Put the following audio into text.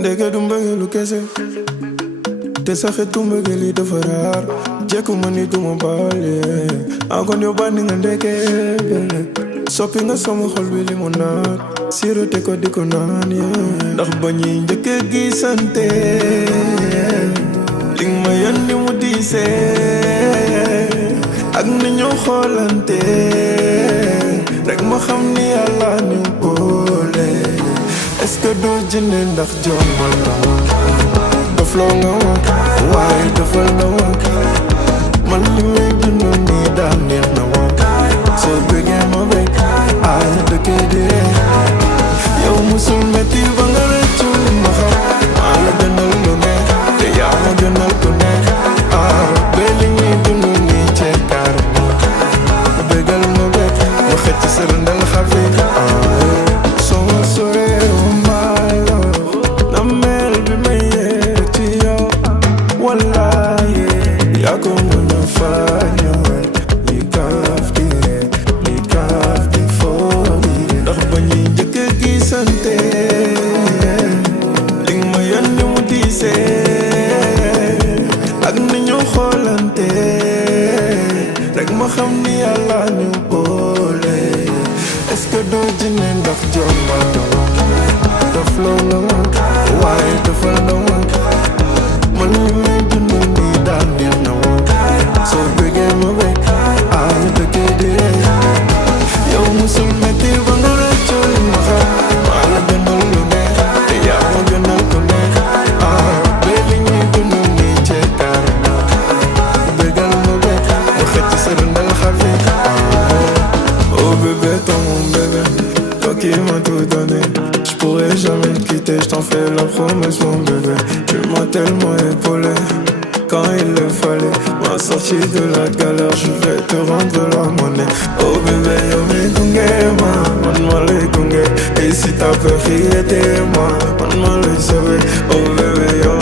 ndeke du mbëggeelu kese te sa xeetu mbëggeel yi dafa raar jekku ma ni duma baale encore yow bandi nga ndeke soppi nga sama xol bi li mu naat sirote ko di ko naan ndax ba ñuy njëkk a gisante li nga ma yandi mu diisee ak ni ñu xoolante rek ma xam ni yàlla ñu boole. Est-ce que doo jënde ndax jommal nga ma dofloo nga ma waaye dofal nga ma man li may dund nii daal neex na ma soo bëggee ma bëgg ay na dëkkee di yow musul metti ba nga rëccu li ma xam maa la gënal lu ne te yaa ma gënal ku ne ba li ñuy dund nii cee kaar ma bëggal ma bëgg ma xëcc sa rëndal xafi soo ma soree ak ni ñu xoolante rek ma xam ni yàlla ñu boole. Est-ce que doo jënde ndax jommal nga ma dofloo nga ma waaye dofal nga ma man li may dund nii daal neex na ma soo bëggee ma bëgg ay na dëkkee di yow musul metti ba nga rëccu li ma xam maa la gënal lu ne te yaa ma gënal ku ne qui m'a tout donné. J'pourrais jamais te quitter, j't'en fais la promesse mon bébé. Tu m'as tellement épaulé quand il le fallait. M'a sorti de la galère, je vais te rendre la monnaie. Oh bébé, yo me gunge ma, man ma lay gunge. Et si t'as peur, t'es moi, man ma lay sauver. Oh bébé, yo